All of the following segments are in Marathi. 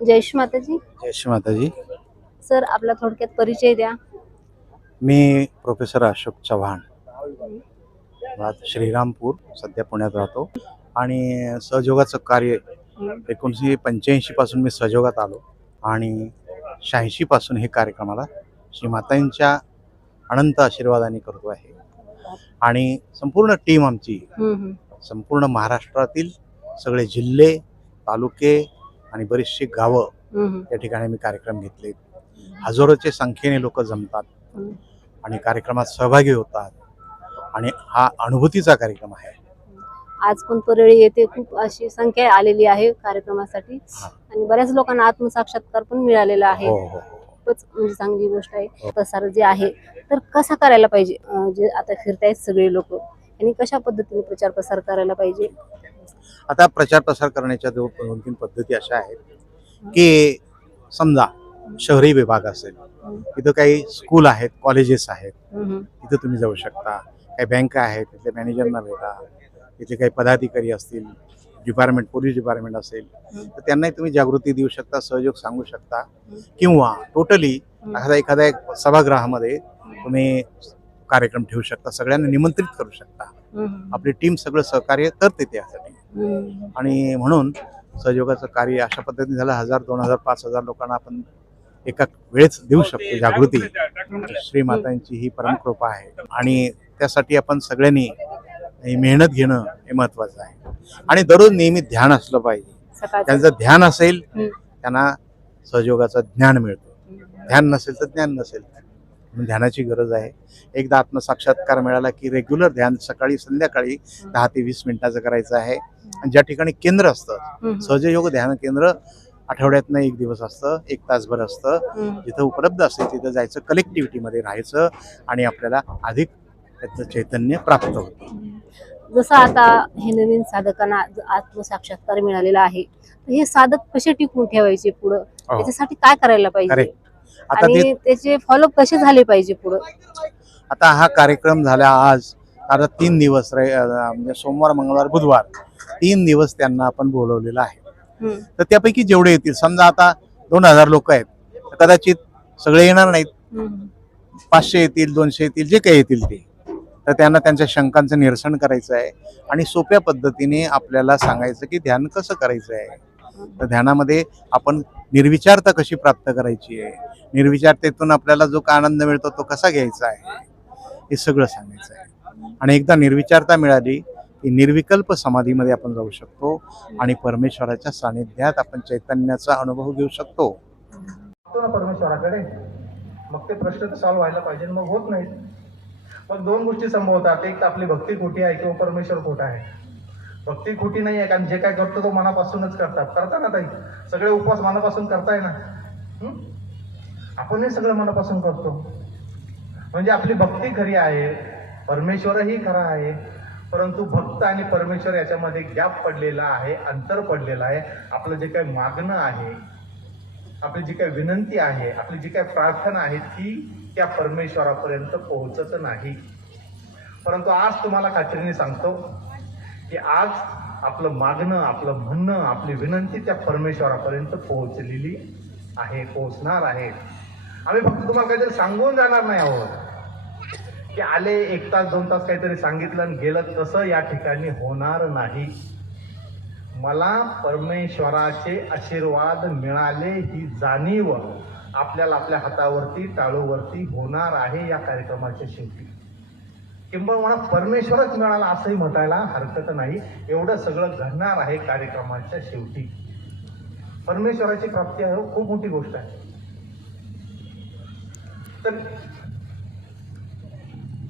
जय श्री माताजी. जय श्री माताजी. सर, आपला थोडक्यात परिचय द्या. मी प्रोफेसर अशोक चव्हाण, राहतो श्रीरामपूर, सध्या पुण्यात राहतो. आणि सहयोगाचं कार्य 1985 पासून मी सहयोगात आलो आणि 86 पासून हे कार्यक्रमाला श्री मातांच्या अनंत आशीर्वादाने करतो आहे. आणि संपूर्ण टीम आमची संपूर्ण महाराष्ट्रातील सगळे जिल्हे, तालुके आणि बरीचशी गावं या ठिकाणी मी कार्यक्रम घेतले. हजारोच्या संख्येने लोक जमतात आणि कार्यक्रमात सहभागी होतात आणि हा अनुभूतीचा कार्यक्रम आहे. आज पण परळी येथे खूप अशी संख्या आलेली आहे कार्यक्रमासाठी आणि बऱ्याच लोकांना आत्मसाक्षात्कार पण मिळालेला आहे. हो हो खूपच म्हणजे चांगली गोष्ट आहे. प्रसार जे आहे तर कसा करायला पाहिजे, जे आता फिरतायत सगळे लोक यांनी कशा पद्धतीने प्रचार प्रसार करायला पाहिजे? आता प्रचार प्रसार करण्याच्या 2-3 पद्धती अशा आहेत की समजा शहरी विभाग असेल, तिथं काही स्कूल आहेत, कॉलेजेस आहेत, तिथं तुम्ही जाऊ शकता. काही बँक आहेत, तिथले मॅनेजरना भेटा. तिथे काही पदाधिकारी असतील, डिपार्टमेंट, पोलीस डिपार्टमेंट असेल, तर त्यांनाही तुम्ही जागृती देऊ शकता, सहयोग सांगू शकता. किंवा टोटली एखाद्या एक सभागृहामध्ये तुम्ही कार्यक्रम ठेवू शकता, सगळ्यांना निमंत्रित करू शकता. आपली टीम सगळं सहकार्य करते त्यासाठी. आणि म्हणून सहयोगाचं कार्य अशा पद्धतीने झालं. 1000, 2000, 5000 लोकांना आपण एका वेळेस देऊ शकतो जागृती. श्री मातांची ही परमकृपा आहे आणि त्यासाठी आपण सगळ्यांनी मेहनत घेणं हे महत्वाचं आहे. आणि दररोज नेहमी ध्यान असलं पाहिजे. त्यांचं ध्यान असेल त्यांना सहयोगाचं ज्ञान मिळतं. ध्यान नसेल तर ज्ञान नसेल. ध्यानाची गरज आहे. एकदा आत्मसाक्षात्कार मिळाला की रेग्युलर ध्यान सकाळी संध्याकाळी 10 ते 20 मिनिटाचं करायचं आहे. आणि ज्या ठिकाणी केंद्र असतं, सहजयोग ध्यान केंद्र आठवड्यातनं 1 दिवस असतं, 1 तासभर असतं. जिथं उपलब्ध असते तिथं जायचं, कलेक्टिव्हिटीमध्ये राहायचं आणि आपल्याला अधिक त्याचं चैतन्य प्राप्त होतं. जसं आता हे नवीन साधकांना आत्मसाक्षात्कार मिळालेला आहे, तर हे साधक कसे टिकून ठेवायचे पुढं, त्याच्यासाठी काय करायला पाहिजे आणि त्याचे फॉलोअप कसे झाले पाहिजे पुढं? आता हा कार्यक्रम झाला आज, आता 3 दिवस म्हणजे सोमवार, मंगळवार, बुधवार 3 दिवस त्यांना आपण बोलवलेलं आहे. तर त्यापैकी जेवढे येतील, समजा आता 2000 लोक आहेत, कदाचित सगळे येणार नाहीत, 500 येतील, 200 येतील, जे काही येतील ते. तर त्यांना त्यांच्या शंकांचं निरसन करायचं आहे आणि सोप्या पद्धतीने आपल्याला सांगायचं की ध्यान कसं करायचं आहे. तर ध्यानामध्ये आपण निर्विचारता कशी प्राप्त करायची आहे, निर्विचारतेतून आपल्याला जो आनंद मिळतो तो कसा घ्यायचा आहे, हे सगळं सांगायचं आहे. आणि एकदा निर्विचारता मिळाली की निर्विकल्प समाधीमध्ये आपण जाऊ शकतो आणि परमेश्वराच्या सानिध्यात आपण चैतन्याचा अनुभव घेऊ शकतो. परमेश्वराकडे मग ते प्रश्न तर सॉल्व्ह व्हायला पाहिजे, मग होत नाही. मग 2 गोष्टी संभवतात. एक तर आपली भक्ती खोटी आहे किंवा परमेश्वर खोटा आहे. भक्ती खोटी नाही आहे, कारण जे काय करतो तो मनापासूनच करता ना ताई. सगळे उपवास मनापासून करताय ना. आपण हे सगळं मनापासून करतो म्हणजे आपली भक्ती खरी आहे, परमेश्वरही खरा आहे. परंतु भक्त आणि परमेश्वर याच्यामध्ये गॅप पडलेला आहे, अंतर पडलेलं आहे. आपलं जे काही मागणं आहे, आपली जी काही विनंती आहे, आपली जी काही प्रार्थना आहे ती त्या परमेश्वरापर्यंत पोहोचत नाही. परंतु आज तुम्हाला खात्रीने सांगतो की आज आपलं मागणं, आपलं म्हणणं, आपली विनंती त्या परमेश्वरापर्यंत पोहोचलेली आहे, पोहोचणार आहे. आम्ही फक्त तुम्हाला काहीतरी सांगून जाणार नाही आहोत की आले 1 तास 2 तास काहीतरी सांगितलं आणि गेलं, तसं या ठिकाणी होणार नाही. मला परमेश्वराचे आशीर्वाद मिळाले ही जाणीव आपल्याला आपल्या हातावरती, टाळूवरती होणार आहे या कार्यक्रमाच्या शेवटी. किंबहुना परमेश्वरच मिळाला असंही म्हणायला हरकत नाही. एवढं सगळं घडणार आहे कार्यक्रमाच्या शेवटी. परमेश्वराची प्राप्ती आहे, खूप मोठी गोष्ट आहे. तर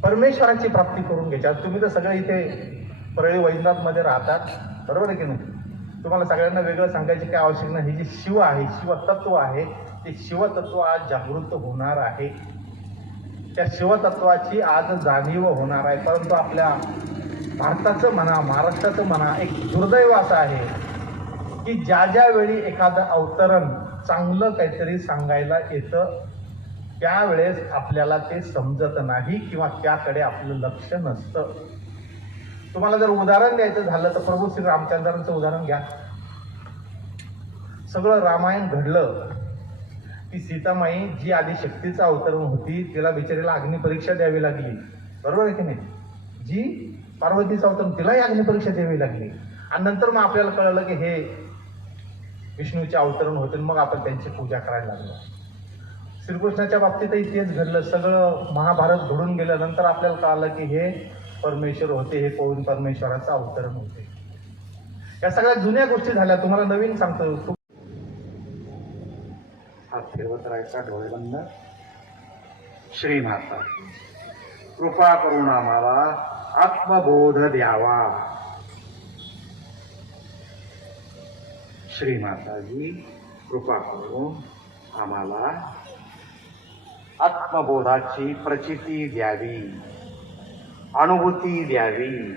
परमेश्वराची प्राप्ती करून घ्यायच्या. तुम्ही तर सगळे इथे परळी वैजनाथ मध्ये राहतात, बरोबर आहे की नाही? तुम्हाला सगळ्यांना वेगळं सांगायची काय आवश्यक नाही. हे जे शिव आहे, शिवतत्व आहे, ते शिवतत्व आज जागृत होणार आहे. त्या शिवतत्वाची आज जाणीव होणार आहे. परंतु आपल्या भारताचं म्हणा, महाराष्ट्राचं म्हणा, एक दुर्दैव असं आहे की ज्या वेळी एखादं अवतरण चांगलं काहीतरी सांगायला येतं त्यावेळेस आपल्याला ते समजत नाही किंवा त्याकडे आपलं लक्ष नसतं. तुम्हाला जर उदाहरण द्यायचं झालं तर प्रभू श्री रामचंद्रांचं उदाहरण घ्या. सगळं रामायण घडलं की सीतामाई जी आधी शक्तीचं अवतरण होती तिला बिचारीला अग्निपरीक्षा द्यावी लागली, बरोबर आहे की नाही? जी पार्वतीचं अवतरण तिलाही अग्निपरीक्षा द्यावी लागली आणि नंतर मग आपल्याला कळलं की हे विष्णूचे अवतरण होते, मग आपण त्यांची पूजा करायला लागलो. श्रीकृष्णाच्या बाबतीतही तेच घडलं. सगळं महाभारत घडून गेल्यानंतर आपल्याला कळलं की हे परमेश्वर होते, हे पवन परमेश्वराचं अवतरण होते. या सगळ्या जुन्या गोष्टी झाल्या. तुम्हाला नवीन सांगतो. हात फिरवत राहायचा, डोळे बंद. श्रीमाता कृपा करून आम्हाला आत्मबोध द्यावा. श्रीमाताजी कृपा करून आम्हाला आत्मबोधाची प्रचिती द्यावी, अनुभूती द्यावी.